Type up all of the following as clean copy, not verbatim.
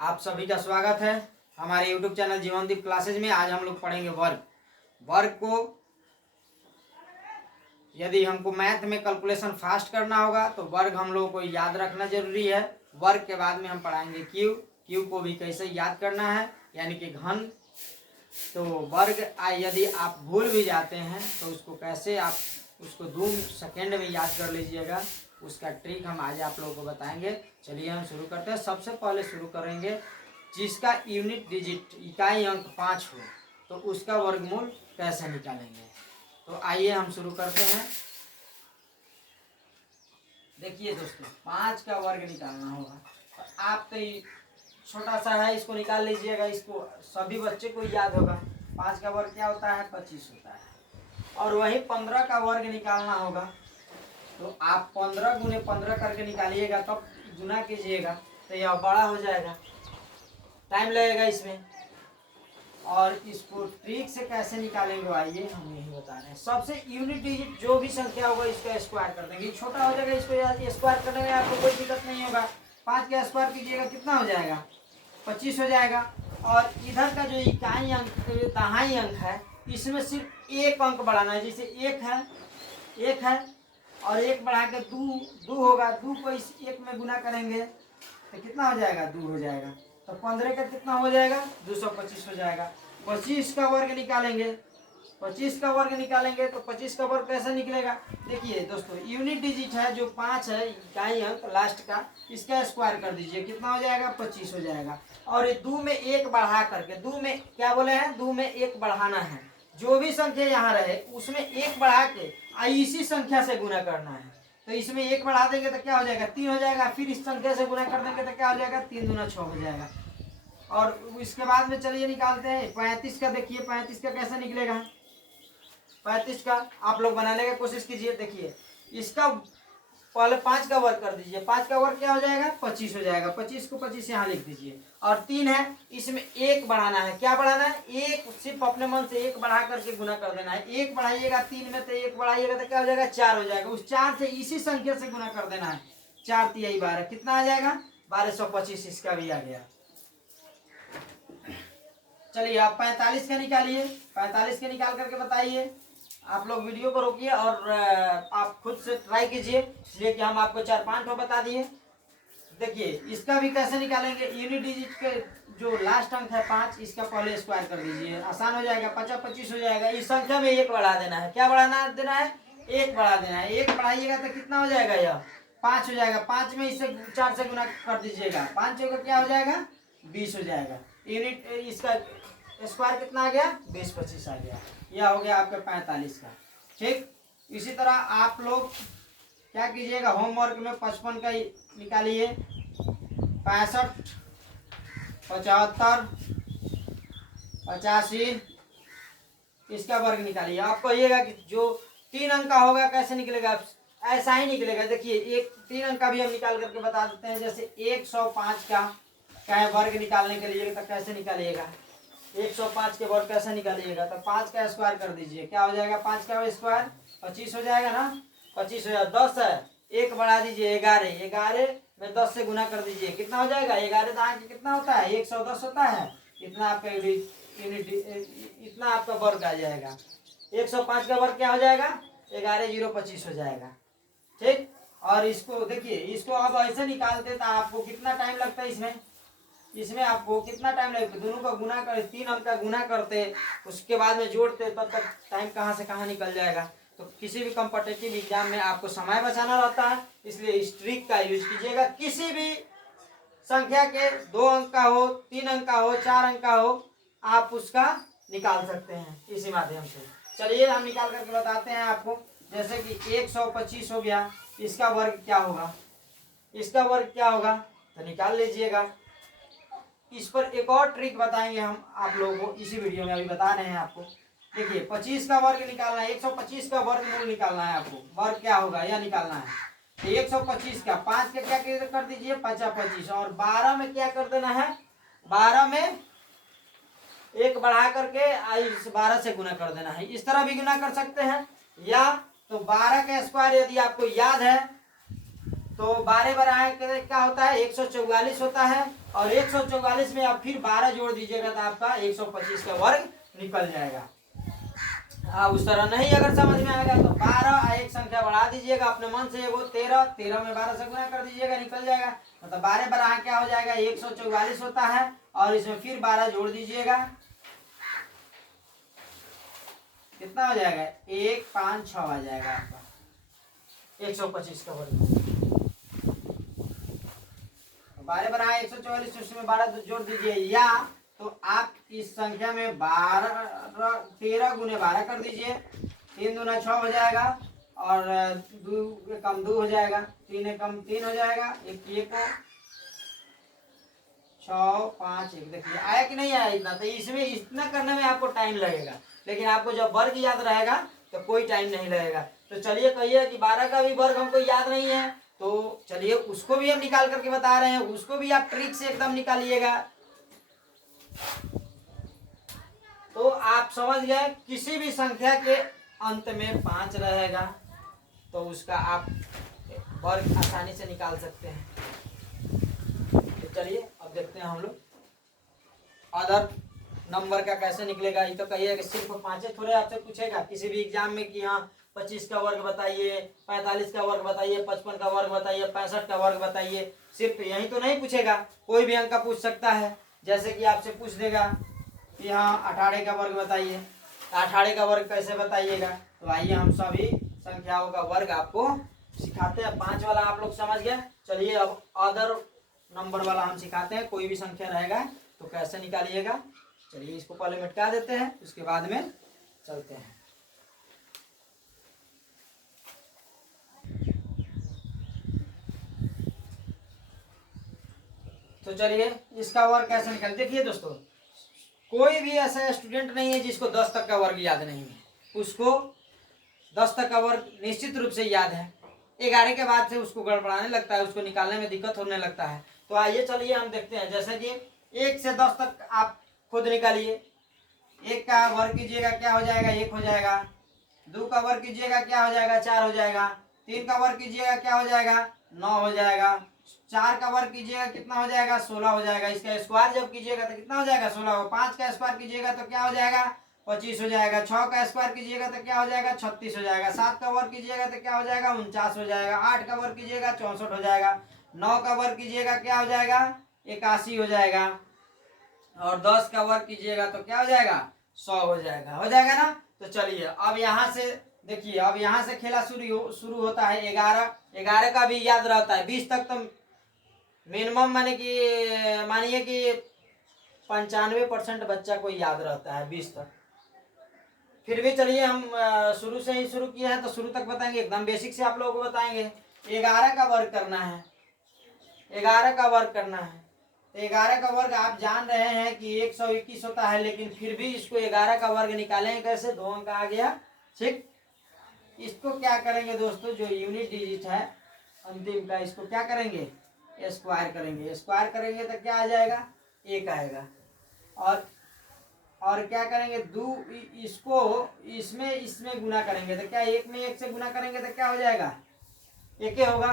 आप सभी का स्वागत है हमारे YouTube चैनल जीवनदीप क्लासेज में। आज हम लोग पढ़ेंगे वर्ग। वर्ग को यदि हमको मैथ में कैलकुलेशन फास्ट करना होगा तो वर्ग हम लोगों को याद रखना जरूरी है। वर्ग के बाद में हम पढ़ाएंगे क्यूब। क्यूब को भी कैसे याद करना है, यानी कि घन। तो वर्ग यदि आप भूल भी जाते हैं तो उसको कैसे आप उसको 2 सेकेंड में याद कर लीजिएगा, उसका ट्रिक हम आज आप लोगों को बताएंगे। चलिए हम शुरू करते हैं। सबसे पहले शुरू करेंगे जिसका यूनिट डिजिट इकाई अंक 5 हो तो उसका वर्गमूल कैसे निकालेंगे। तो आइए हम शुरू करते हैं। देखिए दोस्तों, 5 का वर्ग निकालना होगा। आप तो छोटा सा है, इसको निकाल लीजिएगा। इसको सभी बच्चे को याद होगा। 5 का वर्ग क्या होता है? 25 होता है। और वही 15 का वर्ग निकालना होगा तो आप 15 गुने 15 करके निकालिएगा, तब गुना कीजिएगा तो यह बड़ा हो जाएगा। टाइम लगेगा इसमें। और इसको ट्रिक से कैसे निकालेंगे आइए हम यही बता रहे हैं। सबसे यूनिट डिजिट जो भी संख्या होगा इसका स्क्वायर कर देंगे। छोटा हो जाएगा, इसको स्क्वायर करने में आपको कोई दिक्कत नहीं होगा। 5 का स्क्वायर कीजिएगा, कितना हो जाएगा? 25 हो जाएगा। और इधर का जो इकाई अंक दहाई अंक है इसमें सिर्फ एक अंक बढ़ाना है। जैसे एक है और एक बढ़ा के 2 होगा। 2 को इस एक में गुना करेंगे तो कितना हो जाएगा? 2 हो जाएगा। तो 15 का कितना हो जाएगा? 225 हो जाएगा। 25 का वर्ग निकालेंगे। 25 का वर्ग निकालेंगे तो 25 का वर्ग कैसे निकलेगा? देखिए दोस्तों, यूनिट डिजिट है जो 5 है, इकाई अंक लास्ट का, इसका स्क्वायर कर दीजिए। कितना हो जाएगा? 25 हो जाएगा। और ये 2 में 1 बढ़ा करके, 2 में क्या बोले हैं? 2 में 1 बढ़ाना है। जो भी संख्या यहाँ रहे उसमें 1 बढ़ा के इसी संख्या से गुना करना है। तो इसमें 1 बढ़ा देंगे तो क्या हो जाएगा? 3 हो जाएगा। फिर इस संख्या से गुना कर देंगे तो क्या हो जाएगा? 3 दूना 6 हो जाएगा। और इसके बाद में चलिए निकालते हैं 35 का। देखिए 35 का कैसे निकलेगा? 35 का आप लोग बनाने की कोशिश कीजिए। देखिए इसका पहले 5 का वर्ग कर दीजिए। 5 का वर्ग क्या हो जाएगा? 25 हो जाएगा। 25 को 25 यहाँ लिख दीजिए। और 3 है, इसमें 1 बढ़ाना है। क्या बढ़ाना है? 1 सिर्फ अपने मन से 1 बढ़ा करके गुना कर देना है। 1 बढ़ाइएगा 3 में तो 1 बढ़ाइएगा तो क्या हो जाएगा? 4 हो जाएगा। उस 4 से इसी संख्या से गुना कर देना है। 4 3 12, कितना आ जाएगा? 1225। इसका भी आ गया। चलिए आप 45 का निकालिए। 45 के निकाल करके बताइए। आप लोग वीडियो को रोकिए और आप खुद से ट्राई कीजिए, इसलिए कि हम आपको 4-5 ठो बता दिए। देखिए इसका भी कैसे निकालेंगे। यूनिट डिजिट के जो लास्ट अंक है 5, इसका पहले स्क्वायर कर दीजिए, आसान हो जाएगा। 25 हो जाएगा। इस संख्या में 1 बढ़ा देना है। क्या बढ़ाना देना है? 1 बढ़ा देना है। 1 बढ़ाइएगा तो कितना हो जाएगा? यह 5 हो जाएगा। 5 में इसे 4 से गुना कर दीजिएगा। 5 का क्या हो जाएगा? 20 हो जाएगा। यूनिट इसका स्क्वायर कितना आ गया? 20 25 आ गया। यह हो गया आपका 45 का। ठीक इसी तरह आप लोग क्या कीजिएगा, होमवर्क में 55 का निकालिए। 65 75 85 इसका वर्ग निकालिए। आप कहिएगा कि जो 3 अंक का होगा कैसे निकलेगा? ऐसा ही निकलेगा। देखिए एक 3 अंक का भी हम निकाल करके बता देते हैं। जैसे 105 का वर्ग निकालने के लिए तो कैसे निकालिएगा? 105 के वर्ग कैसे निकालिएगा? तो 5 का स्क्वायर कर दीजिए। क्या हो जाएगा? 5 का स्क्वायर 25 हो जाएगा ना? 25 हो जाएगा। 10 है, 1 बढ़ा दीजिए 11। 11 में 10 से गुना कर दीजिए। कितना हो जाएगा? 11 दाएं कितना होता है? 110 होता है। इतना आपका यूनिट इतना आपका वर्ग आ जाएगा। 105 का वर्ग क्या हो जाएगा? 11 0 25 हो जाएगा। ठीक। और इसको देखिए, इसको अब ऐसे निकालते तो आपको कितना टाइम लगता है? इसमें आपको कितना टाइम लगेगा? दोनों का गुना कर, 3 अंक का गुना करते, उसके बाद में जोड़ते, तब तक टाइम कहाँ से कहाँ निकल जाएगा। तो किसी भी कॉम्पिटिटिव एग्जाम में आपको समय बचाना रहता है, इसलिए इस ट्रिक का यूज कीजिएगा। किसी भी संख्या के 2 अंक का हो, 3 अंक का हो, 4 अंक का हो, आप उसका निकाल सकते हैं इसी माध्यम से। चलिए हम निकाल करके बताते हैं आपको। जैसे कि 125 हो गया, इसका वर्ग क्या होगा? इसका वर्ग क्या होगा तो निकाल लीजिएगा। इस पर एक और ट्रिक बताएंगे हम आप लोगों को इसी वीडियो में, अभी बता रहे हैं आपको। देखिए 25 का वर्ग निकालना है। 125 का वर्गमूल निकालना है आपको। वर्ग क्या होगा यह निकालना है। तो 125 का 5 का क्या कर दीजिए? 25। और 12 में क्या कर देना है? 12 में 1 बढ़ा करके 12 से गुना कर देना है। इस तरह भी गुना कर सकते हैं, या तो 12 का स्क्वायर यदि आपको याद है तो 12 बार क्या होता है 144 होता है, और 144 में आप फिर 12 जोड़ दीजिएगा तो आपका 125 का वर्ग निकल जाएगा। उस तरह नहीं अगर समझ में आएगा तो 12 एक संख्या बढ़ा दीजिएगा अपने मन से, वो 13, 13 में 12 से गुना कर दीजिएगा, निकल जाएगा। मतलब 12 बार क्या हो जाएगा 144 होता है, और इसमें फिर 12 जोड़ दीजिएगा, कितना हो जाएगा 1 5 6 आ जाएगा आपका 125 का वर्ग। 12 बार 144, उसमें 12 जोड़ दीजिए, या तो आप इस संख्या में 13 गुने 12 कर दीजिए, 3 दूना 6 हो जाएगा, और 2 कम 2 हो जाएगा, 3 कम 3 हो जाएगा, 1 6 5 1। देखिए आया कि नहीं आया इतना? तो इसमें इतना करने में आपको टाइम लगेगा, लेकिन आपको जब वर्ग याद रहेगा तो कोई टाइम नहीं लगेगा। तो चलिए कहिए कि 12 का भी वर्ग हमको याद नहीं है, तो चलिए उसको भी हम निकाल करके बता रहे हैं, उसको भी आप ट्रिक से एकदम निकालिएगा। तो आप समझ गए किसी भी संख्या के अंत में 5 रहेगा तो उसका आप वर्ग आसानी से निकाल सकते हैं। तो चलिए अब देखते हैं हम लोग अदर नंबर का कैसे निकलेगा। ये तो कहिए कि सिर्फ 5 थोड़े आपसे पूछेगा किसी भी एग्जाम में कि हाँ 25 का वर्ग बताइए, 45 का वर्ग बताइए, 55 का वर्ग बताइए, 65 का वर्ग बताइए, सिर्फ यही तो नहीं पूछेगा, कोई भी अंक का पूछ सकता है। जैसे कि आपसे पूछ देगा कि हाँ 18 का वर्ग बताइए, 18 का वर्ग कैसे बताइएगा। तो आइए हम सभी संख्याओं का वर्ग आपको सिखाते हैं। 5 वाला आप लोग समझ गए, चलिए अब अदर नंबर वाला हम सिखाते हैं। कोई भी संख्या रहेगा तो कैसे निकालिएगा। चलिए इसको पहले मिटा देते हैं, उसके बाद में चलते हैं। तो चलिए इसका वर्ग कैसे निकाल। देखिए दोस्तों, कोई भी ऐसा स्टूडेंट नहीं है जिसको 10 तक का वर्ग याद नहीं है। उसको 10 तक का वर्ग निश्चित रूप से याद है, 11 के बाद से उसको गड़बड़ाने लगता है, उसको निकालने में दिक्कत होने लगता है। तो आइए चलिए हम देखते हैं। जैसे कि 1 से 10 तक आप खुद निकालिए। 1 का वर्ग कीजिएगा क्या हो जाएगा 1 हो जाएगा, 2 का वर्ग कीजिएगा क्या हो जाएगा 4 हो जाएगा, 3 का वर्ग कीजिएगा क्या हो जाएगा 9 हो जाएगा, 4 का वर्ग कीजिएगा कितना हो जाएगा 16 हो जाएगा। इसका स्क्वायर जब कीजिएगा तो कितना हो जाएगा 16 होगा। 5 का स्क्वायर कीजिएगा तो क्या हो जाएगा 25 हो जाएगा। 6 का स्क्वायर कीजिएगा तो क्या हो जाएगा 36 हो जाएगा। 7 का वर्ग कीजिएगा तो क्या हो जाएगा 49 हो जाएगा। 8 का वर्ग कीजिएगा 64 हो जाएगा। 9 का वर्ग कीजिएगा क्या हो जाएगा 81 हो जाएगा। और 10 का वर्ग कीजिएगा तो क्या हो जाएगा 100 हो जाएगा। हो जाएगा ना। तो चलिए अब यहाँ से देखिए, अब यहाँ से खेला शुरू होता है। 11 का भी याद रहता है। 20 तक तो मिनिमम मानिए कि 95% बच्चा को याद रहता है 20 तक। फिर भी चलिए हम शुरू से ही शुरू किए हैं तो शुरू तक बताएंगे, एकदम बेसिक से आप लोगों को बताएंगे। 11 का वर्ग करना है, 11 का वर्ग करना है। तो 11 का वर्ग आप जान रहे हैं कि 121 होता है, लेकिन फिर भी इसको 11 का वर्ग निकालेंगे कैसे। 2 अंक आ गया, ठीक। इसको क्या करेंगे दोस्तों, जो यूनिट डिजिट है अंतिम का, इसको क्या करेंगे स्क्वायर करेंगे। स्क्वायर करेंगे तो क्या आ जाएगा 1 आएगा। और क्या करेंगे इसको इसमें गुना करेंगे तो क्या 1 में 1 से गुना करेंगे तो क्या हो जाएगा 1 ही होगा।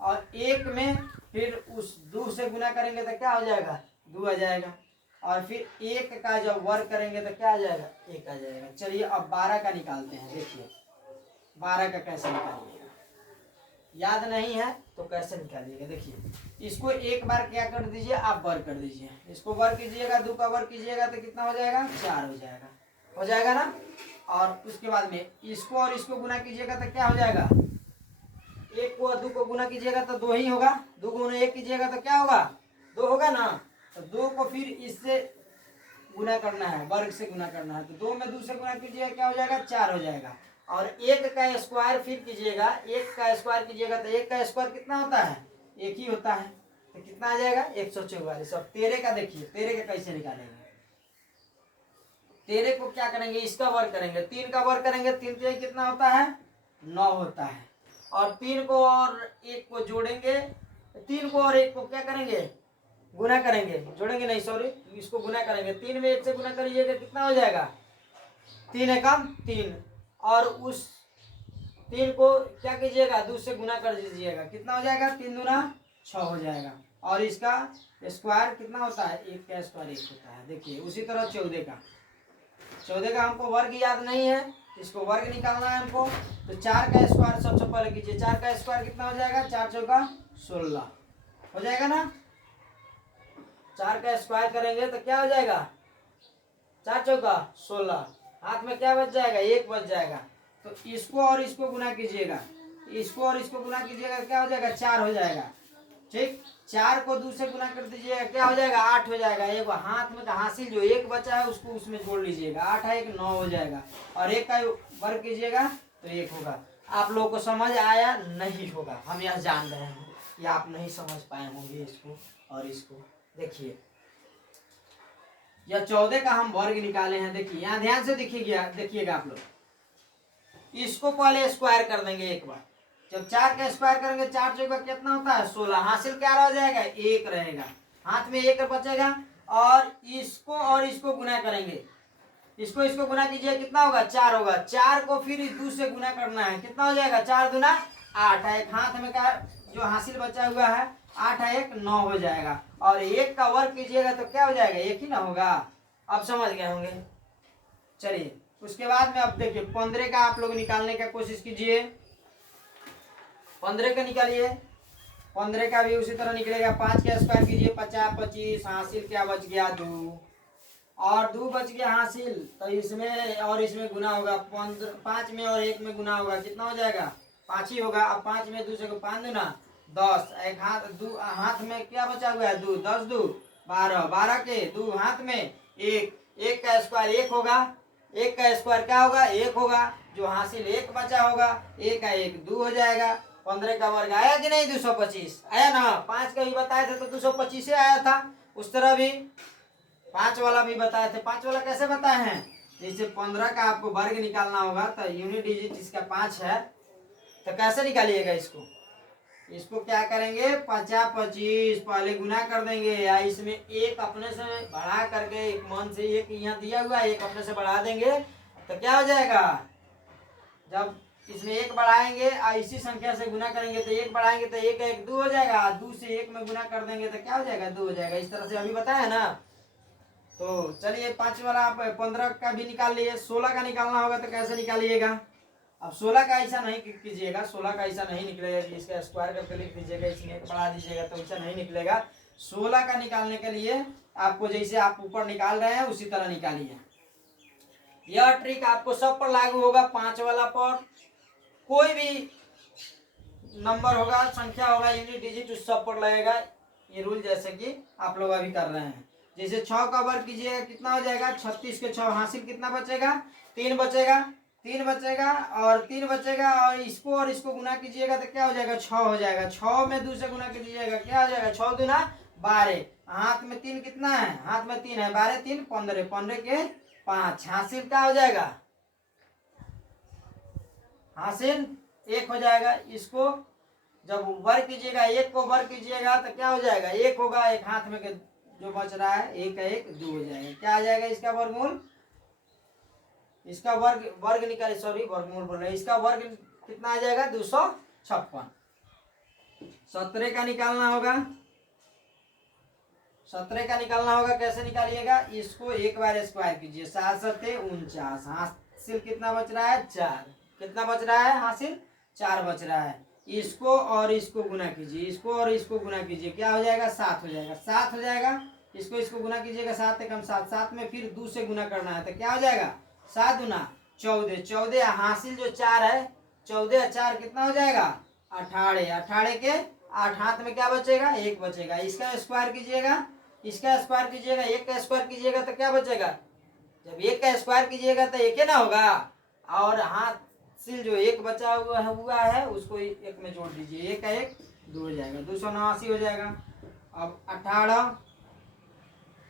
और 1 में फिर उस 2 से गुना करेंगे तो क्या हो जाएगा 2 आ जाएगा। और फिर 1 का जब वर्ग करेंगे तो क्या आ जाएगा 1 आ जाएगा। चलिए अब 12 का निकालते हैं। देखिए 12 का कैसे निकालिएगा, याद नहीं है तो कैसे निकालिएगा। देखिए इसको एक बार क्या कर दीजिए आप वर्ग कर दीजिए। इसको वर्ग कीजिएगा 2 का वर्ग कीजिएगा तो कितना हो जाएगा 4 हो जाएगा। हो जाएगा ना। और उसके बाद में इसको और इसको गुना कीजिएगा तो क्या हो जाएगा 1 को और 2 को गुना कीजिएगा तो 2 ही होगा। 2 गुना 1 कीजिएगा तो क्या होगा 2 होगा ना। तो 2 को फिर इससे गुना करना है, वर्ग से गुना करना है। तो 2 में 2 से गुना कीजिएगा क्या हो जाएगा 4 हो जाएगा। और 1 का स्क्वायर फिर कीजिएगा, 1 का स्क्वायर कीजिएगा तो 1 का स्क्वायर कितना होता है 1 ही होता है। तो कितना आ जाएगा 144। अब 13 का देखिए, 13 का कैसे निकालेंगे। 13 को क्या करेंगे इसका वर्ग करेंगे, 3 का वर्ग करेंगे, 3 3 कितना होता है 9 होता है। और 3 को और 1 को जोड़ेंगे, 3 को और 1 को क्या करेंगे गुना करेंगे, जोड़ेंगे नहीं सॉरी, इसको गुना करेंगे। 3 में 1 से गुना करिएगा कितना हो जाएगा 3 एकम 3। और उस 3 को क्या कीजिएगा 2 से गुना कर दीजिएगा, कितना हो जाएगा 3 दूना 6 हो जाएगा। और इसका स्क्वायर कितना होता है 1 का स्क्वायर 1 होता है। देखिए उसी तरह 14 का हमको वर्ग याद नहीं है, इसको वर्ग निकालना है हमको। तो 4 का स्क्वायर सबसे पहले कीजिए, 4 का स्क्वायर कितना हो जाएगा 4 चौका 16 हो जाएगा ना। 4 का स्क्वायर करेंगे तो क्या हो जाएगा 4 चौका 16, हाथ में क्या बच जाएगा 1 बच जाएगा। तो इसको और इसको गुना कीजिएगा, इसको और इसको गुना कीजिएगा, क्या हो जाएगा 4 हो जाएगा। ठीक, 4 को 2 से गुना कर दीजिएगा, क्या हो जाएगा 8 हो जाएगा। एक हाथ में हासिल जो 1 बचा है उसको उसमें जोड़ लीजिएगा, 8 है 1 9 हो जाएगा। और 1 का वर्ग कीजिएगा तो 1 होगा। आप लोगों को समझ आया नहीं होगा, हम यह जान रहे हैं कि आप नहीं समझ पाए होंगे इसको और इसको। देखिए यह 14 का हम वर्ग निकाले हैं। देखिए यहाँ ध्यान से देखिएगा आप लोग, इसको पहले स्क्वायर कर देंगे एक बार। जब 4 का स्क्वायर करेंगे 4 चौका कितना होता है 16, हासिल क्या रह जाएगा 1 रहेगा, हाथ में 1 बचेगा। और इसको गुना करेंगे, इसको गुना कीजिए, कितना होगा 4 होगा। 4 को फिर 2 से गुना करना है, कितना हो जाएगा 4 दूना 8 है। एक हाथ में का जो हासिल बचा हुआ है 8 है 1 9 हो जाएगा। और 1 का वर्ग कीजिएगा तो क्या हो जाएगा 1 ही ना होगा। अब समझ गए होंगे। चलिए उसके बाद में अब देखिए 15 का आप लोग निकालने का कोशिश कीजिए। 15 का निकालिए, 15 का भी उसी तरह निकलेगा। 5 का स्क्वायर कीजिए 50 25, हासिल क्या बच गया 2, और 2 बच गया हासिल। तो इसमें और इसमें गुना होगा, 5 में और 1 में गुना होगा, कितना हो जाएगा 5 ही होगा। अब 5 में 2 से 5 दूना 10, एक हाथ में क्या बचा हुआ है 2, 10 2 12, 12 के 2 हाथ में 1 का स्क्वायर 1 होगा, 1 का स्क्वायर क्या होगा 1 होगा। जो हासिल 1 बचा होगा 1 का 1 2 हो जाएगा। 15 का वर्ग आया कि नहीं 225 आया ना। 5 का भी बताए थे तो 225 से आया था। उस तरह भी 5 वाला भी बताए थे। 5 वाला कैसे बताए हैं, जैसे 15 का आपको वर्ग निकालना होगा तो यूनिट डिजिट इसका 5 है, तो कैसे निकालिएगा इसको क्या करेंगे 50 25 पहले गुना कर देंगे, या इसमें 1 अपने से बढ़ा करके एक मन से 1 यहाँ दिया हुआ है 1 अपने से बढ़ा देंगे तो क्या हो जाएगा। जब इसमें 1 बढ़ाएंगे और इसी संख्या से गुना करेंगे तो 1 बढ़ाएंगे तो 1 1 2 हो जाएगा, 2 से 1 में गुना कर देंगे तो क्या हो जाएगा 2 हो जाएगा। इस तरह से अभी बताया ना। तो चलिए 5 वाला आप 15 का भी निकाल लिए। 16 का निकालना होगा तो कैसे निकालिएगा। अब 16 का ऐसा नहीं कीजिएगा, 16 का ऐसा नहीं निकलेगा कि इसका स्क्वायर करके लिख दीजिएगा, इसमें 1 बढ़ा दीजिएगा तो ऐसा नहीं निकलेगा। 16 का निकालने के लिए आपको जैसे आप ऊपर निकाल रहे हैं उसी तरह निकालिए। यह ट्रिक आपको सब पर लागू होगा, 5 वाला पर, कोई भी नंबर होगा संख्या होगा यूनिट डिजिट उस सब पर लगेगा ये रूल, जैसे कि आप लोग अभी कर रहे हैं। जैसे 6 का वर्ग कीजिएगा कितना हो जाएगा 36 के 6, हासिल कितना बचेगा 3 बचेगा, 3 बचेगा और 3 बचेगा। और इसको गुना कीजिएगा तो क्या हो जाएगा 6 हो जाएगा। 6 में 2 से गुना कीजिएगा क्या हो जाएगा 6 दूना 12, हाथ में 3 कितना है हाथ में 3 है, 12 3 15, 15 के 5, हासिल क्या हो जाएगा हासिल 1 हो जाएगा। इसको जब वर्ग कीजिएगा 1 को वर्ग कीजिएगा तो क्या हो जाएगा 1 होगा, एक हाथ में के जो बच रहा है 1 का 1 2 हो जाएगा। क्या आ जाएगा इसका वर्गमूल, इसका वर्ग निकालिए, सॉरी वर्गमूल बोल रहे हैं, इसका वर्ग कितना आ जाएगा 256। 17 का निकालना होगा, 17 का निकालना होगा कैसे निकालिएगा, इसको एक बार स्क्वायर कीजिए 7 7 49, हासिल कितना बच रहा है 4, कितना बच रहा है हासिल 4 बच रहा है। इसको और इसको गुना कीजिए, इसको और इसको गुना कीजिए क्या हो जाएगा 7 हो जाएगा, 7 हो जाएगा। इसको गुना कीजिएगा 7 कम 7, 7 में फिर 2 से गुना करना है तो क्या हो जाएगा 7 दूना 14, 14 हासिल जो 4 है 14 4 कितना हो जाएगा 18, 18 के 8, हाथ में क्या बचेगा 1 बचेगा। इसका स्क्वायर कीजिएगा, इसका स्क्वायर कीजिएगा 1 का स्क्वायर कीजिएगा तो क्या बचेगा, जब 1 का स्क्वायर कीजिएगा तो 1 ना होगा, और हाथ सिल जो 1 बचा हुआ है उसको 1 में जोड़ दीजिए, 1 का 1 2 हो जाएगा, 289 हो जाएगा। अब 18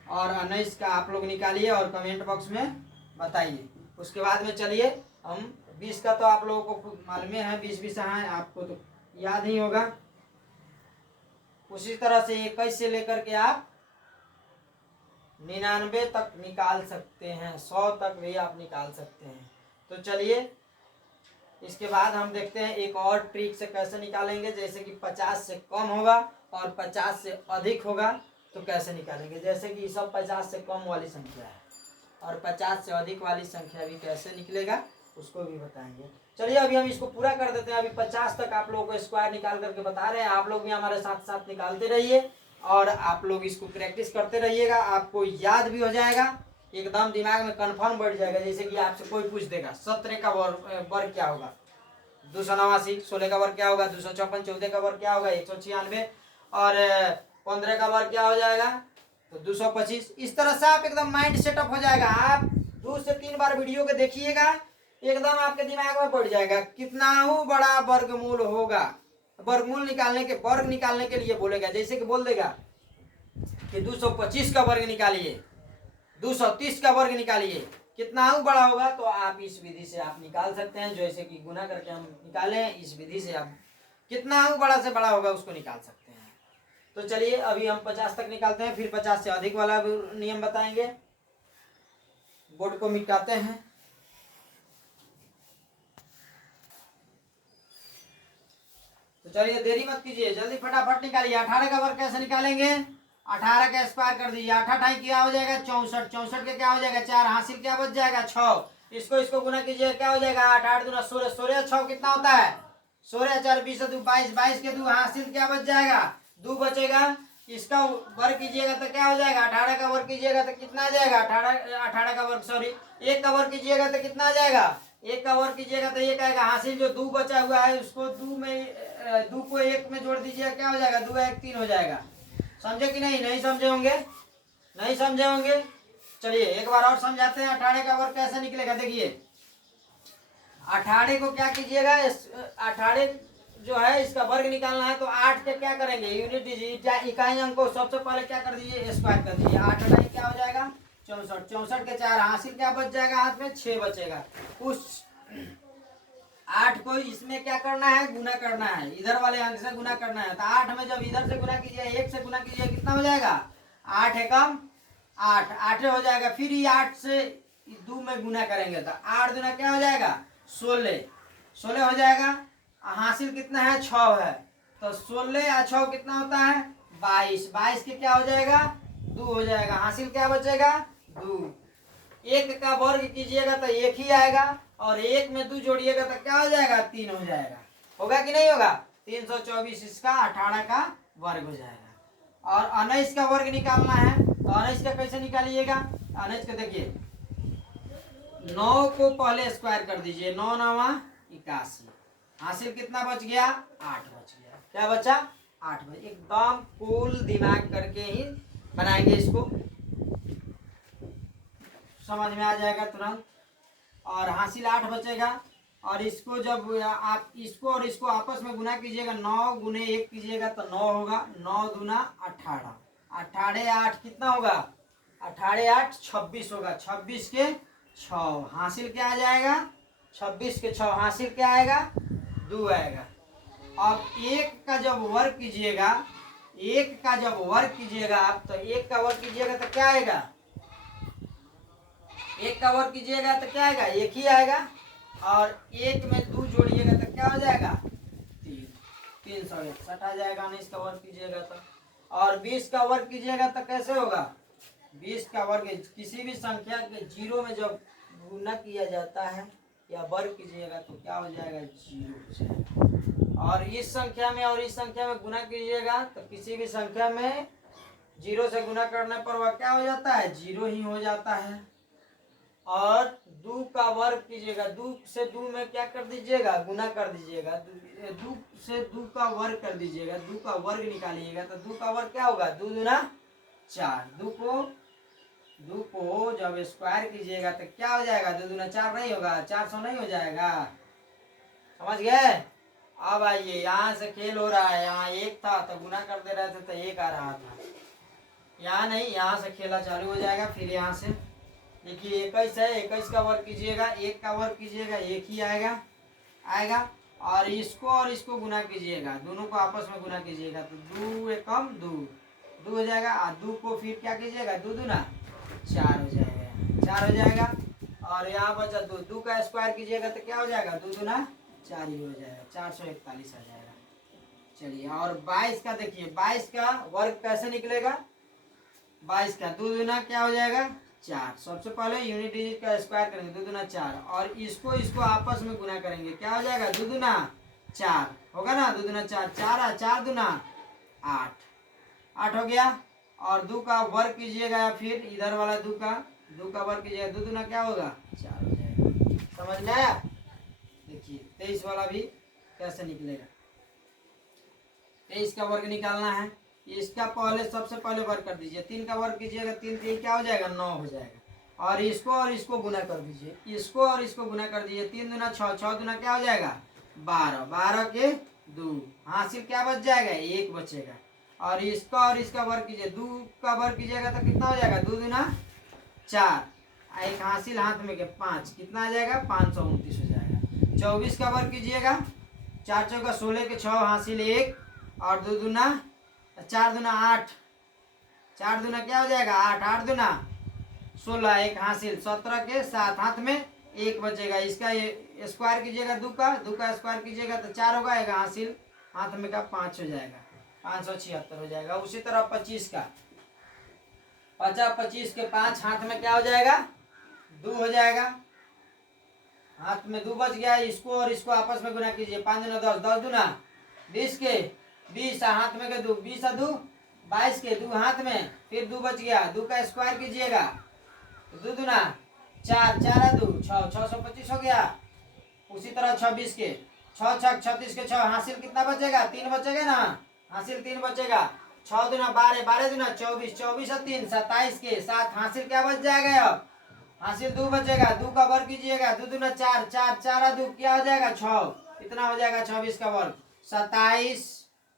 और 19 का आप लोग निकालिए और कमेंट बॉक्स में बताइए। उसके बाद में चलिए हम 20 का तो आप लोगों को मालूम है 20 20 है, आपको तो याद ही होगा। उसी तरह से 21 से लेकर के आप 99 तक निकाल सकते हैं, 100 तक भी आप निकाल सकते हैं। तो चलिए इसके बाद हम देखते हैं एक और ट्रिक से कैसे निकालेंगे, जैसे कि 50 से कम होगा और 50 से अधिक होगा तो कैसे निकालेंगे। जैसे कि सब 50 से कम वाली संख्या है और 50 से अधिक वाली संख्या भी कैसे निकलेगा उसको भी बताएंगे। चलिए अभी हम इसको पूरा कर देते हैं। अभी 50 तक आप लोगों को स्क्वायर निकाल करके बता रहे हैं, आप लोग भी हमारे साथ साथ निकालते रहिए और आप लोग इसको प्रैक्टिस करते रहिएगा, आपको याद भी हो जाएगा, एकदम दिमाग में कंफर्म बैठ जाएगा। जैसे कि आपसे कोई पूछ देगा 17 का वर्ग क्या होगा, 289, 16 का वर्ग क्या होगा, 254, 14 का वर्ग क्या होगा, 196 और 15 का वर्ग क्या हो जाएगा तो 225। इस तरह से आप एकदम माइंड सेटअप हो जाएगा। आप 2 से 3 बार वीडियो को देखिएगा, एकदम आपके दिमाग में पड़ जाएगा कितना बड़ा वर्गमूल होगा। वर्गमूल निकालने के वर्ग निकालने के लिए बोलेगा, जैसे कि बोल देगा कि 225 का वर्ग निकालिए, 230 का वर्ग निकालिए, कितना बड़ा होगा, तो आप इस विधि से आप निकाल सकते हैं। जैसे कि गुना करके हम निकालें, इस विधि से आप कितना बड़ा से बड़ा होगा उसको निकाल सकते हैं। तो चलिए अभी हम 50 तक निकालते हैं, फिर 50 से अधिक वाला नियम बताएंगे। बोर्ड को मिटाते हैं। तो चलिए देरी मत कीजिए, जल्दी फटाफट निकालिए। 18 का वर्ग कैसे निकालेंगे, 18 का स्क्वायर कर दीजिए, 8 क्या हो जाएगा 64, 64 के क्या हो जाएगा 4, हासिल क्या बच जाएगा 6, इसको गुना कीजिए क्या हो जाएगा 8, 8 दूना 16, 16 6 कितना होता है 16, 4 20 2 22, 22 के 2 हासिल क्या बच जाएगा 2 बचेगा। इसका वर्ग कीजिएगा तो क्या हो जाएगा 18 का वर्ग कीजिएगा तो कितना आ जाएगा 18 का वर्ग सॉरी 1 का वर्ग कीजिएगा तो कितना आ जाएगा 1 का वर्ग कीजिएगा तो 1 आएगा। हासिल जो 2 बचा हुआ है उसको 2 को 1 में जोड़ दीजिएगा क्या हो जाएगा 2 1 3 हो जाएगा। समझे कि नहीं, नहीं समझे होंगे, नहीं समझे होंगे। चलिए एक बार और समझाते हैं 18 का वर्ग कैसे निकलेगा। देखिए 18 को क्या कीजिएगा 18 जो है इसका वर्ग निकालना है तो 8 के क्या करेंगे यूनिट दीजिए, इकाई अंक को सबसे पहले क्या कर दीजिए स्क्वायर कर दीजिए। 8 क्या हो जाएगा 64, 64 के 4 हासिल क्या बच जाएगा हाथ में 6 बचेगा। उस 8 को इसमें क्या करना है गुना करना है, इधर वाले अंक से गुना करना है। तो 8 में जब इधर से गुना कीजिए 1 से गुना कीजिए कितना हो जाएगा 8 एकम 8, 8 हो जाएगा। फिर ये 8 से 2 में गुना करेंगे तो 8 दूना क्या हो जाएगा 16, 16 हो जाएगा। हासिल कितना है 6 है तो 16 या 6 कितना होता है 22, 22 के क्या हो जाएगा 2 हो जाएगा। हासिल क्या बचेगा 2। 1 का वर्ग कीजिएगा तो 1 ही आएगा और 1 में 2 जोड़िएगा तो क्या हो जाएगा 3 हो जाएगा। होगा कि नहीं होगा 324 इसका 18 का वर्ग हो जाएगा। और 19 का वर्ग निकालना है तो 19 का कैसे निकालिएगा 19 का देखिए 9 को पहले स्क्वायर कर दीजिए, 9 9 81, हासिल कितना बच गया 8 बच गया। क्या बचा 8 बच। एकदम कूल दिमाग करके ही बनाएंगे इसको, समझ में आ जाएगा तुरंत। और हासिल 8 बचेगा और इसको जब आप इसको और इसको आपस में गुना कीजिएगा 9 गुने 1 कीजिएगा तो 9 होगा, 9 दूना 18, 18 8 कितना होगा 18 8 26 होगा, 26 के 6 हासिल क्या आ जाएगा 26 के 6 हासिल क्या आएगा 2 आएगा। अब 1 का जब वर्ग कीजिएगा 1 का जब वर्ग कीजिएगा आप तो 1 का वर्ग कीजिएगा तो क्या आएगा 1 का वर्ग कीजिएगा तो क्या आएगा 1 ही आएगा और 1 में 2 जोड़िएगा तो क्या हो जाएगा 3, 361 आ जाएगा। 19 का वर्ग कीजिएगा तो, और 20 का वर्ग कीजिएगा तो कैसे होगा 20 का वर्ग किसी भी संख्या के 0 में जब गुना किया जाता है या वर्ग कीजिएगा तो क्या हो जाएगा 0 हो जाएगा। और इस संख्या में और इस संख्या में गुना कीजिएगा तो किसी भी संख्या में 0 से गुना करने पर वह क्या हो जाता है 0 ही हो जाता है। और 2 का वर्ग कीजिएगा 2 से 2 में क्या कर दीजिएगा गुना कर दीजिएगा, 2 से 2 का वर्ग कर दीजिएगा, 2 का वर्ग निकालिएगा तो 2 का वर्ग क्या होगा 2 दूना 4, 2 को जब स्क्वायर कीजिएगा तो क्या हो जाएगा 2 दूना 4 नहीं होगा 400 नहीं हो जाएगा। समझ गए। अब आइए यहाँ से खेल हो रहा है, यहाँ 1 था तो गुना कर दे रहे थे तो 1 आ रहा था, यहाँ नहीं यहाँ से खेला चालू हो जाएगा। फिर यहाँ से देखिए 21 है, 21 का वर्ग कीजिएगा 1 का वर्ग कीजिएगा 1 ही आएगा और इसको गुना कीजिएगा, दोनों को आपस में गुना कीजिएगा तो 2 एकम 2 हो जाएगा। और 2 को फिर क्या कीजिएगा 2 दूना 4 हो जाएगा, 4 हो जाएगा। और यहाँ बचा 2 का स्क्वायर कीजिएगा तो क्या हो जाएगा 2 दूना 4 ही हो जाएगा, 441 आ जाएगा। चलिए, और 22 का देखिए, 22 का वर्ग कैसे निकलेगा? 22 का 2 दूना क्या हो जाएगा? 4। सबसे पहले यूनिट डिजिट का स्क्वायर करेंगे, 2 दूना 4, और इसको आपस में गुना करेंगे, क्या हो जाएगा? 2 दूना 4 होगा ना, 2 दूना 4, 4 4 दूना 8, 8 हो गया। और 2 का वर्ग कीजिएगा, या फिर इधर वाला 2 का वर्ग कीजिएगा, 2 दूना क्या होगा? 4 हो जाएगा। समझ में आया? देखिए 23 वाला भी कैसे निकलेगा। 23 का वर्ग निकालना है, इसका पहले सबसे पहले वर्ग कर दीजिए, 3 का वर्ग कीजिएगा, 3 3 क्या हो जाएगा? 9 हो जाएगा। और इसको गुना कर दीजिए, इसको और इसको गुना कर दीजिए, 3 दूना 6, 6 दूना क्या हो जाएगा? 12, 12 के 2, हासिल क्या बच जाएगा? 1 बचेगा। और इसका वर्ग कीजिए, 2 का वर्ग कीजिएगा तो कितना हो जाएगा? 2 दूना 4, एक हासिल हाथ में के 5, कितना आ जाएगा? 529 हो जाएगा। 24 का वर्ग कीजिएगा, 4 चौका 16 के 6, हासिल 1, और 2 दूना 4 दूना 8, 4 दूना क्या हो जाएगा? 8, 8 दूना 16, एक हासिल 17 के 7, हाथ में 1 बचेगा। इसका ये स्क्वायर कीजिएगा, 2 का स्क्वायर कीजिएगा तो 4 होगा, एक हासिल हाथ में का 5 हो जाएगा, 576 हो जाएगा। उसी तरह 25 का 25 के 5, हाथ में क्या हो जाएगा? 2 हो जाएगा, हाथ में 2 बच गया। इसको और इसको आपस में गुना कीजिए, 5 दूना 10, 10 दूना 20 के 20, हाथ में के 2, 20 2 22 के 2 हाथ में, फिर 2 बच गया, 2 का स्क्वायर कीजिएगा, 2 दूना 4, 4 2 6, 625 हो गया। उसी तरह 26 के 6 6 36 के 6, हासिल कितना बचेगा? 3 बचेगा ना, हासिल 3 बचेगा। 6 दूना 12, 12 दूना 24, 24 और 3 27 के 7, हासिल क्या बच जाएगा? अब हासिल 2 बचेगा, 2 का वर्ग कीजिएगा, 2 दूना 4, 4 4 2 क्या हो जाएगा? 6, इतना हो जाएगा 26 का वर्ग। 27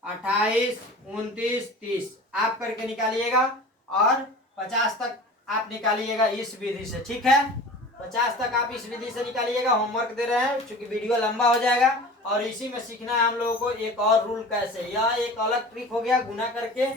28 29 30 आप करके निकालिएगा, और 50 तक आप निकालिएगा इस विधि से, ठीक है? 50 तक आप इस विधि से निकालिएगा। होमवर्क दे रहे हैं, चूंकि वीडियो लंबा हो जाएगा, और इसी में सीखना है हम लोगों को एक और रूल कैसे, यह एक अलग ट्रिक हो गया गुना करके।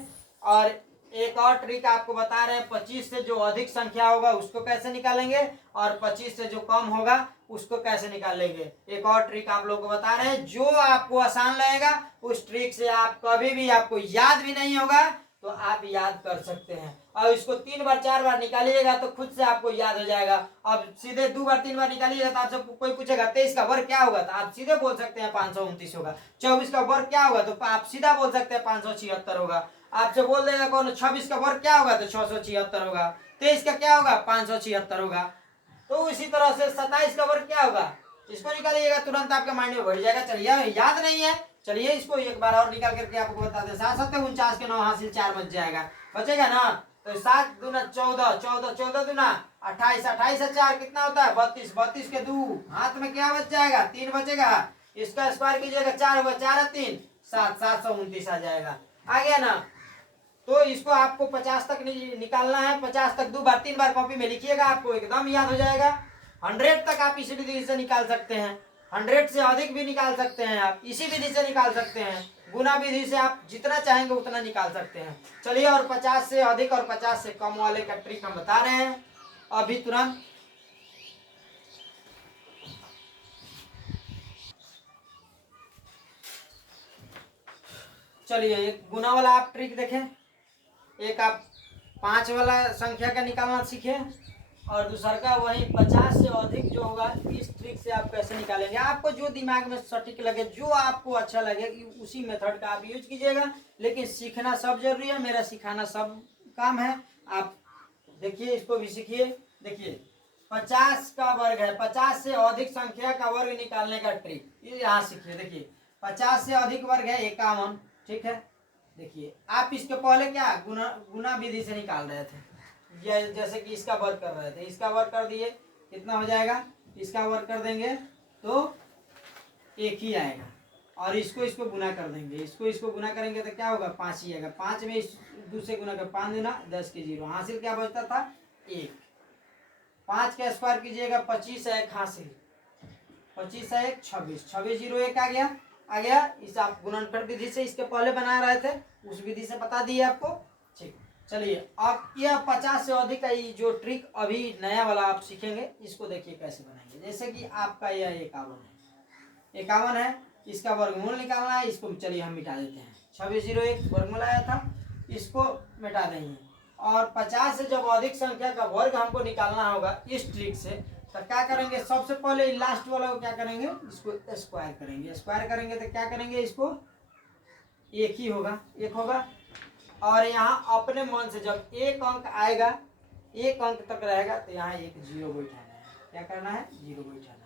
और एक और ट्रिक आपको बता रहे हैं, 25 से जो अधिक संख्या होगा उसको कैसे निकालेंगे, और 25 से जो कम होगा उसको कैसे निकालेंगे। एक और ट्रिक आप लोगों को बता रहे हैं, जो आपको आसान लगेगा उस ट्रिक से आप कभी भी, आपको याद भी नहीं होगा तो आप याद कर सकते हैं। और इसको 3 बार 4 बार निकालिएगा तो खुद से आपको याद हो जाएगा। अब सीधे 2 बार 3 बार निकालिएगा तो आपसे कोई पूछेगा 23 का वर्ग क्या होगा, तो आप सीधे बोल सकते हैं 529 होगा। 24 का वर्ग क्या होगा, तो आप सीधा बोल सकते हैं 576 होगा। आपसे बोल देगा कौन 26 का वर्ग क्या होगा, तो 676 होगा। 23 का क्या होगा? 576 होगा। तो इसी तरह से 27 का वर्ग क्या होगा, इसको निकालिएगा, तुरंत आपके माइंड में बढ़ जाएगा। चलिए, याद नहीं है, चलिए इसको एक बार और निकाल करके आपको बता दें। 7 7 49 के 9, हासिल 4 बच जाएगा, बचेगा ना। तो 7 दूना 14, 14 14 दूना 28, 28 से 4 कितना होता है? 32, 32 के 2, हाथ में क्या बच जाएगा? 3 बचेगा। इसका स्क्वायर कीजिएगा, 4 होगा, 4 3 7, 729 आ जाएगा। आ गया ना। तो इसको आपको 50 तक निकालना है। 50 तक 2 बार 3 बार कॉपी में लिखिएगा, आपको एकदम याद हो जाएगा। 100 तक आप इसी विधि से निकाल सकते हैं, 100 से अधिक भी निकाल सकते हैं, आप इसी विधि से निकाल सकते हैं। गुना विधि से आप जितना चाहेंगे उतना निकाल सकते हैं। चलिए, और 50 से अधिक और 50 से कम वाले का ट्रिक हम बता रहे हैं अभी तुरंत। चलिए, एक गुना वाला आप ट्रिक देखें। एक आप 5 वाला संख्या का निकालना सीखे, और दूसरा का वही 50 से अधिक जो होगा, इस ट्रिक से आप कैसे निकालेंगे। आपको जो दिमाग में सटीक लगे, जो आपको अच्छा लगे, उसी मेथड का आप यूज कीजिएगा। लेकिन सीखना सब जरूरी है, मेरा सिखाना सब काम है। आप देखिए, इसको भी सीखिए। देखिए 50 का वर्ग है, 50 से अधिक संख्या का वर्ग निकालने का ट्रिक ये यहाँ सीखिए। देखिए 50 से अधिक वर्ग है 51, ठीक है। देखिए, आप इसके पहले क्या गुना विधि से निकाल रहे थे, जैसे कि इसका वर्ग कर रहे थे, इसका वर्ग कर दिए, कितना हो जाएगा? इसका वर्ग कर देंगे तो 1 ही आएगा, और इसको गुना कर देंगे, इसको गुना करेंगे तो क्या होगा? 5 ही आएगा। 5 में इस 2 से गुना कर, 5 दूना 10 के 0, हासिल क्या बचता था? 1। 5 का स्क्वायर कीजिएगा, 25 है 1, हासिल 25 है 1 26, 26 0 1 आ गया। इस आप गुणनफल विधि से इसके पहले बना रहे थे, उस विधि से बता दिए आपको, ठीक। चलिए, अब यह 50 से अधिक का ये जो ट्रिक अभी नया वाला आप सीखेंगे, इसको देखिए कैसे बनाएंगे। जैसे कि आपका यह एक आवन है, 51 है, इसका वर्गमूल निकालना है। इसको चलिए हम मिटा देते हैं। 2601 वर्गमूल आया था, इसको मिटा देंगे। और 50 से जब अधिक संख्या का वर्ग हमको निकालना होगा इस ट्रिक से, तो क्या करेंगे, सबसे पहले लास्ट वाला को क्या करेंगे, इसको स्क्वायर करेंगे। स्क्वायर करेंगे तो क्या करेंगे, इसको एक ही होगा, एक होगा। और यहाँ अपने मन से जब एक अंक आएगा, एक अंक तक रहेगा, तो यहाँ एक जीरो बैठाना है। क्या करना है, जीरो बैठाना है।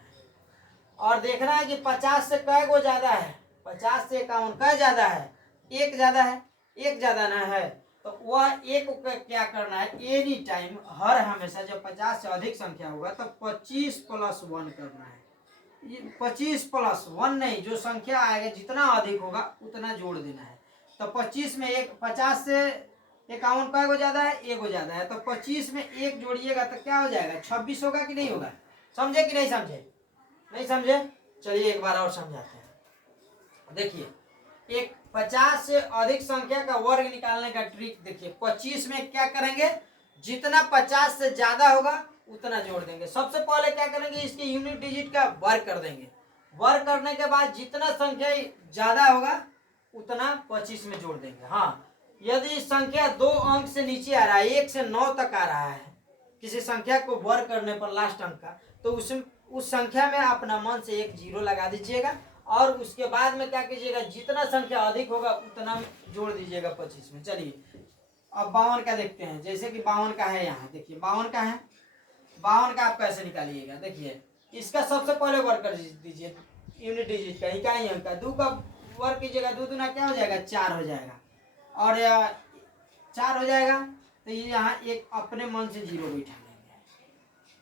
और देखना है कि 50 से कै गो ज्यादा है, 50 से 51 कै ज्यादा है, एक ज्यादा है, एक ज्यादा ना है। तो वह एक को क्या करना है, एनी टाइम, हर हमेशा जब 50 से अधिक संख्या होगा तो 25 + 1 करना है। 25 + 1 नहीं, जो संख्या आएगा जितना अधिक होगा उतना जोड़ देना है। तो 25 में एक, 50 से 51 कै गो ज्यादा है, एक गो ज्यादा है। तो 25 में एक जोड़िएगा तो क्या हो जाएगा, 26 होगा कि नहीं होगा। समझे कि नहीं समझे, नहीं समझे, चलिए एक बार और समझाते हैं। देखिए, एक 50 से अधिक संख्या का वर्ग निकालने का ट्रिक देखिए। 25 में क्या करेंगे, जितना 50 से ज्यादा होगा उतना जोड़ देंगे। सबसे पहले क्या करेंगे, इसके यूनिट डिजिट का वर्ग कर देंगे। वर्ग करने के बाद जितना संख्या ज्यादा होगा उतना 25 में जोड़ देंगे। हाँ, यदि संख्या 2 अंक से नीचे आ रहा है, 1 से 9 तक आ रहा है किसी संख्या को वर्ग करने पर लास्ट अंक का, तो उस संख्या में अपना मन से एक जीरो लगा दीजिएगा। और उसके बाद में क्या कीजिएगा, जितना संख्या अधिक होगा उतना जोड़ दीजिएगा 25 में। चलिए अब 52 का देखते हैं। जैसे कि 52 का है, यहाँ देखिए 52 का है। 52 का आप कैसे निकालिएगा, देखिए इसका सबसे पहले वर्ग कर दीजिए, यूनिट डिजिट का, इकाई अंक का। 2 का वर्ग कीजिएगा, 2 दूना क्या हो जाएगा, 4 हो जाएगा। और 4 हो जाएगा, तो ये यहाँ एक अपने मन से जीरो बैठा लेंगे।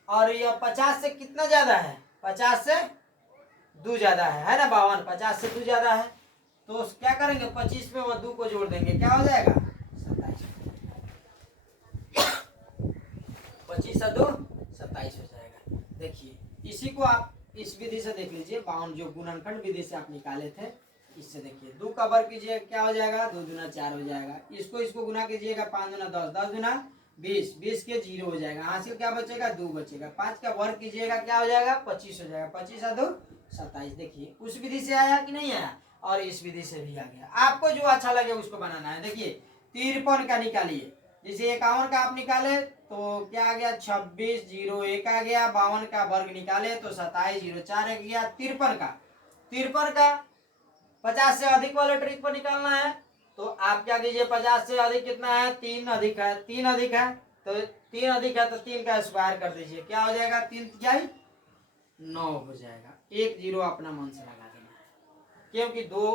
और यह 50 से कितना ज्यादा है, 50 से 2 ज्यादा है ना, 52 50 से 2 ज्यादा है। तो क्या करेंगे, 25 में वह 2 को जोड़ देंगे, क्या हो जाएगा, 27। 25 से 2 27 हो जाएगा। देखिए इसी को आप इस विधि से देख लीजिए, 52 जो गुणनखंड विधि से आप निकाले थे, इससे देखिए 2 का वर्ग कीजिए, क्या हो जाएगा, 2 दूना 4 हो जाएगा। इसको गुना कीजिएगा, 5 दूना 10, 10 दूना 20, 20 के 0 हो जाएगा। हासिल क्या बचेगा, 2 बचेगा। 5 का वर्ग कीजिएगा, क्या हो जाएगा, 25 हो जाएगा। 25 से 2 27। देखिए उस विधि से आया कि नहीं आया, और इस विधि से भी आ गया। आपको जो अच्छा लगे उसको बनाना है। देखिए 53 का निकालिए, जैसे 51 का आप निकाले तो क्या आ गया, 26 0 1 आ गया। 52 का वर्ग निकाले तो 27 0 4 आ गया। 53 का 50 से अधिक वाले ट्रिक पर निकालना है, तो आप क्या कीजिए, 50 से अधिक कितना है, 3 अधिक है, 3 अधिक है, तो 3 अधिक है तो 3 का स्क्वायर कर दीजिए, क्या हो जाएगा, 3 क्या ही 9 हो जाएगा। एक जीरो अपना मन से लगा देना है, क्योंकि 2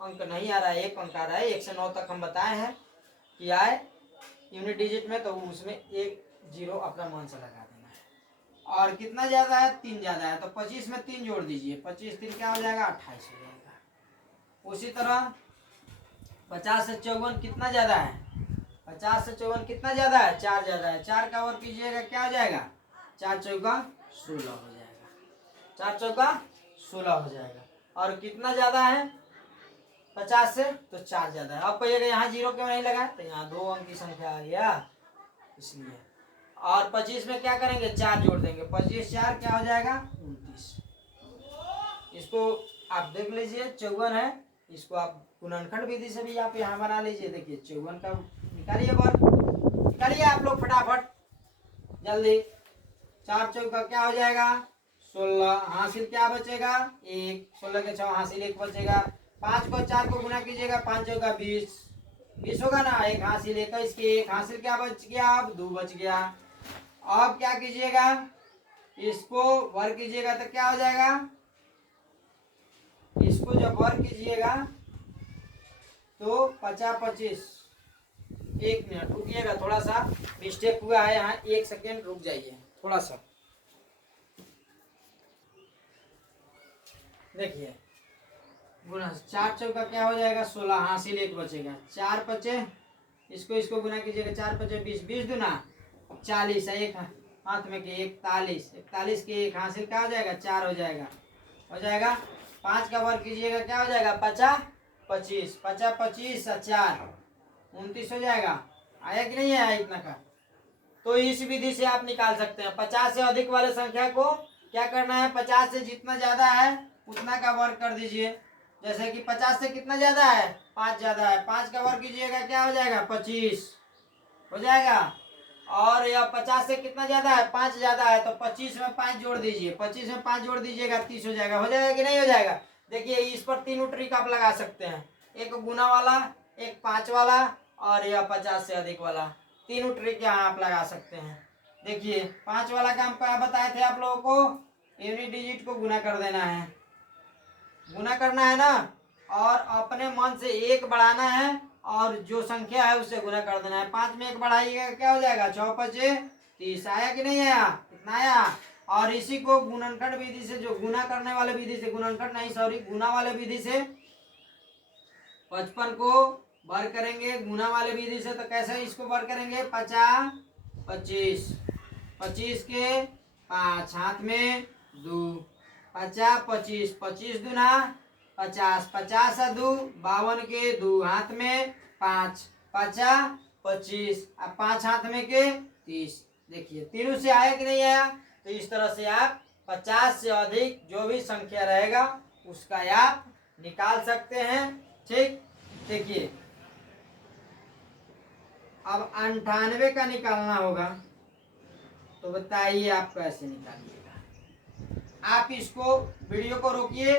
अंक नहीं आ रहा है, 1 अंक आ रहा है। 1 से 9 तक हम बताए हैं कि आए यूनिट डिजिट में, तो उसमें एक जीरो अपना मन से लगा देना है। और कितना ज्यादा है, 3 ज्यादा है, तो 25 में 3 जोड़ दीजिए, 25 3 क्या हो जाएगा, 28 हो जाएगा। उसी तरह 50 से 54 कितना ज्यादा है, 50 से 54 कितना ज्यादा है, 4 ज्यादा है। 4 का वर्ग कीजिएगा, क्या हो जाएगा, 4 चौका 16 हो जाएगा। 4 चौका 16 हो जाएगा। और कितना ज्यादा है 50 से, तो 4 ज्यादा है। अब कहिएगा यहाँ जीरो क्यों नहीं लगा, तो यहाँ 2 अंक की संख्या आ गया इसलिए। और 25 में क्या करेंगे, 4 जोड़ देंगे, 25 4 क्या हो जाएगा, 29। इसको आप देख लीजिए, 54 है, इसको आप गुणनखंड विधि से भी आप यहाँ बना लीजिए। देखिए 54 का निकालिए वर्ग, निकालिए आप लोग फटाफट जल्दी। 4 चौका क्या हो जाएगा, 16। हासिल क्या बचेगा, 1। 16 के 6 हासिल 1 बचेगा। 5 को 4 को गुना कीजिएगा, 5 चौका 20, 20 होगा ना। 1 हासिल 21 के 1 हासिल क्या बच गया, अब 2 बच गया। अब क्या कीजिएगा, इसको वर्ग कीजिएगा तो क्या हो जाएगा, इसको जब वर्ग कीजिएगा तो 50 25। 1 मिनट रुकिएगा, थोड़ा सा मिस्टेक हुआ है यहाँ, 1 सेकेंड रुक जाइए थोड़ा सा। देखिए 4 चौका क्या हो जाएगा, 16। हासिल 1 बचेगा। 4 बचे, इसको गुना कीजिएगा, 4 बचे 20, 20 दूना 40 है, 1 हाथ में के 41, 41 के 1 हासिल क्या हो जाएगा, 4 हो जाएगा, हो जाएगा। 5 का वर्ग कीजिएगा, क्या हो जाएगा, 50 25, 50 25 4 29 हो जाएगा। आया कि नहीं आया इतना का। तो इस विधि से आप निकाल सकते हैं। 50 से अधिक वाले संख्या को क्या करना है, 50 से जितना ज्यादा है उतना का वर्ग कर दीजिए। जैसे कि 50 से कितना ज्यादा है, 5 ज्यादा है, 5 का वर्ग कीजिएगा क्या हो जाएगा, 25 हो जाएगा। और यह 50 से कितना ज्यादा है, 5 ज्यादा है, तो 25 में 5 जोड़ दीजिए, 25 में 5 जोड़ दीजिएगा 30 हो जाएगा। हो जाएगा कि नहीं हो जाएगा। देखिए इस पर तीनों ट्रिक आप लगा सकते हैं, एक गुना वाला, एक 5 वाला और यह 50 से अधिक वाला, तीनों ट्रिक यहाँ आप लगा सकते हैं। देखिए 5 वाला काम क्या बताए थे आप लोगों को, यूनिट डिजिट को गुना कर देना है, गुना करना है ना, और अपने मन से एक बढ़ाना है और जो संख्या है उससे गुना कर देना है। 5 में 1 बढ़ाइएगा क्या हो जाएगा, 6 पचे 30 आया कि नहीं आया, कितना आया। और इसी को गुणनखंड विधि से, जो गुना करने वाले विधि से, गुणनखंड नहीं सॉरी गुना वाले विधि से 55 को वर्ग करेंगे गुना वाले विधि से, तो कैसे इसको वर्ग करेंगे, 50 25 25 के 5 हाथ में 2, 50 25 25 दूना 50, 50 और 2 52 के 2 हाथ में 5, 50 25 और 5 हाथ में के 30। देखिए तीनों से आया कि नहीं आया। तो इस तरह से आप 50 से अधिक जो भी संख्या रहेगा उसका आप निकाल सकते हैं। ठीक, देखिए अब 98 का निकालना होगा, तो बताइए आप कैसे निकालिएगा। आप इसको वीडियो को रोकिए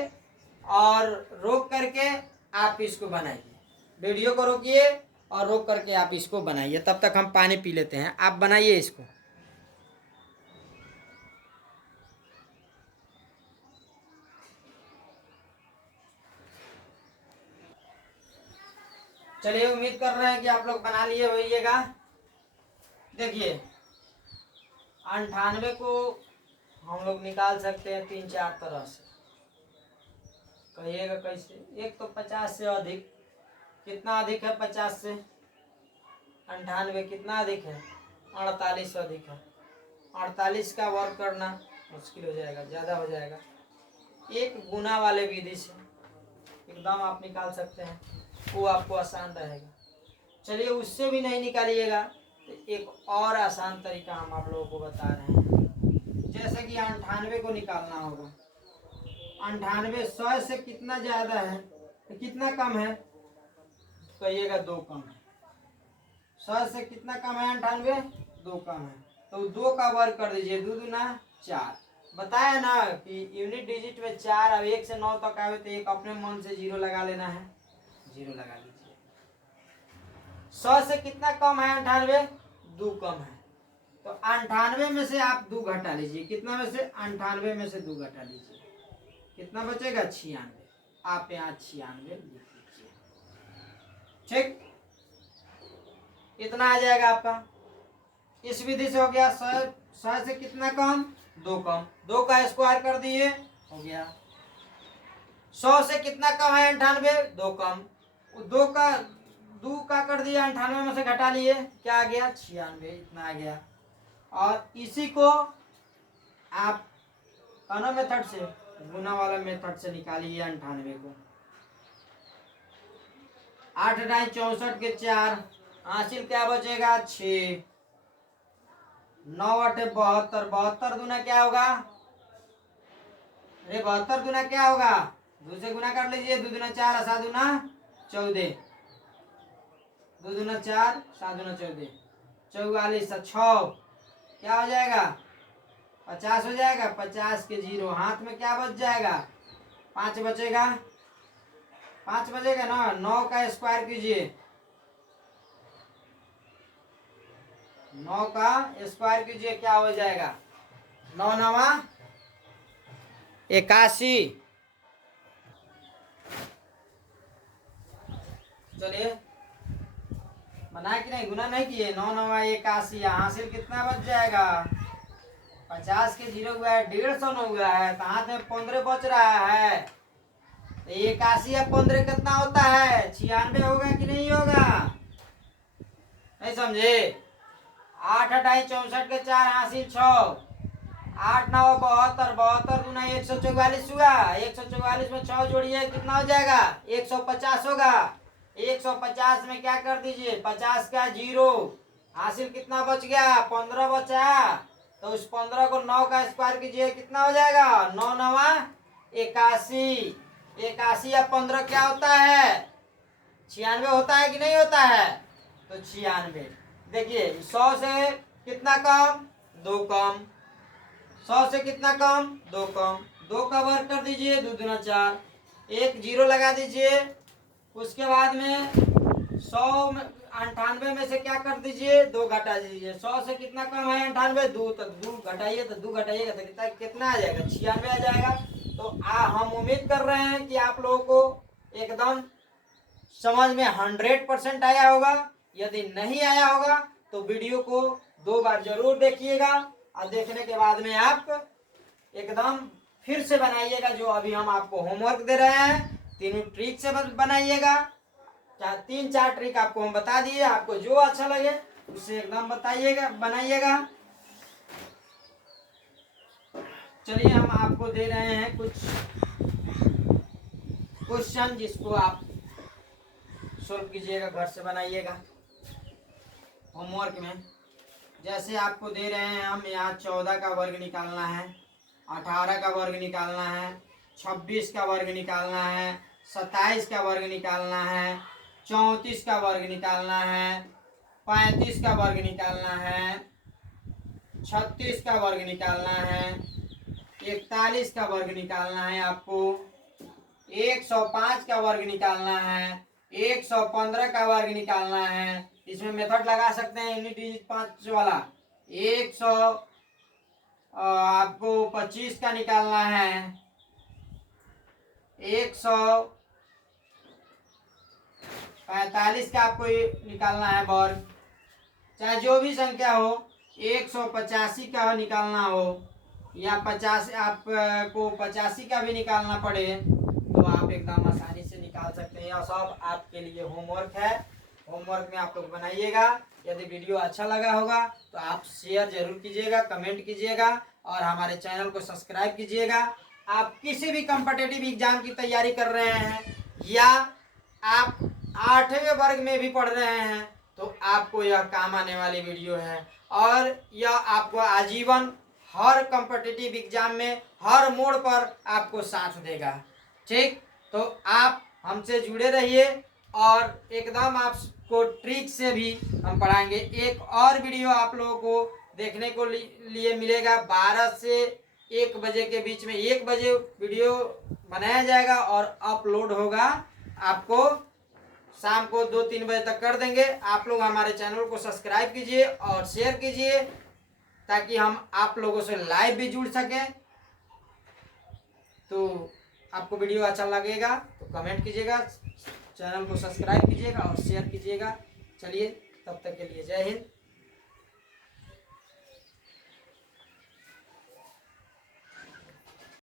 और रोक करके आप इसको बनाइए, वीडियो को रोकिए और रोक करके आप इसको बनाइए। तब तक हम पानी पी लेते हैं, आप बनाइए इसको। चलिए उम्मीद कर रहे हैं कि आप लोग बना लिए होइएगा। देखिए 98 को हम लोग निकाल सकते हैं 3-4 तरह से, कहिएगा कैसे। एक तो 50 से अधिक, कितना अधिक है 50 से, 98 कितना अधिक है, 48 अधिक है। 48 का वर्ग करना मुश्किल हो जाएगा, ज़्यादा हो जाएगा। एक गुना वाले विधि से एकदम आप निकाल सकते हैं, वो आपको आसान रहेगा। चलिए उससे भी नहीं निकालिएगा तो एक और आसान तरीका हम आप लोगों को बता रहे हैं। जैसे कि 98 को निकालना होगा, 98 100 से कितना ज़्यादा है तो कितना कम है, कहिएगा 2 कम है। 100 से कितना कम है, 98 2 कम है, तो 2 का वर्ग कर दीजिए, 2 दूना 4। बताया ना कि यूनिट डिजिट में 4 अब 1 से 9 तक आवे तो एक अपने मन से 0 लगा लेना है, 0 लगा लीजिए। 100 से कितना कम है, 98 2 कम है, तो 98 में से आप 2 घटा लीजिए। कितना में से, 98 में से 2 घटा लीजिए, कितना बचेगा 96। आप यहाँ 96 लिख लीजिए। ठीक, इतना आ जाएगा आपका। इस विधि से हो गया 100 से कितना कम, 2 कम, 2 का स्क्वायर कर दिए हो गया। 100 से कितना कम है, 98 2 कम, 2 का कर दिया, 98 में से घटा लिए, क्या आ गया 96, इतना आ गया। और इसी को आप कौन मेथड से, गुना वाला मेथड से निकालिए 98 को। 8 9 64 के 4 हासिल क्या बचेगा 6, 9 8 72, 72 दूना क्या होगा, अरे 72 दूना क्या होगा, 2 से गुना कर लीजिए, 2 दूना 4 7 दूना 14, 2 दूना 4 7 दूना 14, 44 6 क्या हो जाएगा 50 हो जाएगा। 50 के 0 हाथ में क्या बच जाएगा, 5 बचेगा, 5 बचेगा ना। 9 का स्क्वायर कीजिए, 9 का स्क्वायर कीजिए, क्या हो जाएगा 9 9 81। चलिए बनाए कि नहीं, गुना नहीं किए, 9 9 81, हासिल कितना बच जाएगा, 50 के 0 हुआ है, 150 हुआ है, तो हाथ में 15 बच रहा है। तो 81 या 15 कितना होता है, 96 होगा कि नहीं होगा, नहीं समझे। 8 8 64 के 4 हासिल 6, 8 9 72, 72 दूना 144 हुआ, 144 में 6 जोड़िए, कितना हो जाएगा 150 होगा। 150 में क्या कर दीजिए, 50 का 0, हासिल कितना बच गया 15 बचा, तो उस 15 को 9 का स्क्वायर कीजिए, कितना हो जाएगा 9 9 81। 81 या 15 क्या होता है? 96 होता है कि नहीं होता है? तो 96। देखिए 100 से कितना कम? 2 कम। 100 से कितना कम? 2 कम। 2 का वर्ग कर दीजिए, 2 दूना 4, एक जीरो लगा दीजिए। उसके बाद में 98 में से क्या कर दीजिए? 2 घटा दीजिए। 100 से कितना कम है? 98। 2 तो 2 घटाइए, तो 2 घटाइएगा तो कितना कितना आ जाएगा? 96 आ जाएगा। तो हम उम्मीद कर रहे हैं कि आप लोगों को एकदम समझ में 100% आया होगा। यदि नहीं आया होगा तो वीडियो को 2 बार जरूर देखिएगा, और देखने के बाद में आप एकदम फिर से बनाइएगा। जो अभी हम आपको होमवर्क दे रहे हैं, तीनों ट्रिक से बनाइएगा। 3-4 ट्रिक आपको हम बता दिए, आपको जो अच्छा लगे उससे एकदम बताइएगा, बनाइएगा। चलिए हम आपको दे रहे हैं कुछ क्वेश्चन, जिसको आप सॉल्व कीजिएगा, घर से बनाइएगा होमवर्क में। जैसे आपको दे रहे हैं हम, यहाँ 14 का वर्ग निकालना है, 18 का वर्ग निकालना है, 26 का वर्ग निकालना है, 27 का वर्ग निकालना है, 34 का वर्ग निकालना है, 35 का वर्ग निकालना है, 36 का वर्ग निकालना है, 41 का वर्ग निकालना है, आपको 105 का वर्ग निकालना है, 115 का वर्ग निकालना है। इसमें मेथड लगा सकते हैं यूनिट डिजिट 5 वाला। 100 आपको 25 का निकालना है, 145 का आपको निकालना है वर्ग, चाहे जो भी संख्या हो। 185 का निकालना हो या 50 आपको 85 का भी निकालना पड़े, तो आप एकदम आसानी से निकाल सकते हैं। यह सब आपके लिए होमवर्क है। होमवर्क में आप लोग बनाइएगा। यदि वीडियो अच्छा लगा होगा तो आप शेयर जरूर कीजिएगा, कमेंट कीजिएगा, और हमारे चैनल को सब्सक्राइब कीजिएगा। आप किसी भी कॉम्पिटिटिव एग्जाम की तैयारी कर रहे हैं, या आप 8वें वर्ग में भी पढ़ रहे हैं, तो आपको यह काम आने वाली वीडियो है। और यह आपको आजीवन हर कॉम्पिटिटिव एग्जाम में हर मोड़ पर आपको साथ देगा। ठीक, तो आप हमसे जुड़े रहिए, और एकदम आपको ट्रिक से भी हम पढ़ाएंगे। एक और वीडियो आप लोगों को देखने को लिए मिलेगा 12 से 1 बजे के बीच में। 1 बजे वीडियो बनाया जाएगा और अपलोड होगा, आपको शाम को 2-3 बजे तक कर देंगे। आप लोग हमारे चैनल को सब्सक्राइब कीजिए और शेयर कीजिए, ताकि हम आप लोगों से लाइव भी जुड़ सकें। तो आपको वीडियो अच्छा लगेगा तो कमेंट कीजिएगा, चैनल को सब्सक्राइब कीजिएगा और शेयर कीजिएगा। चलिए, तब तक के लिए जय हिंद।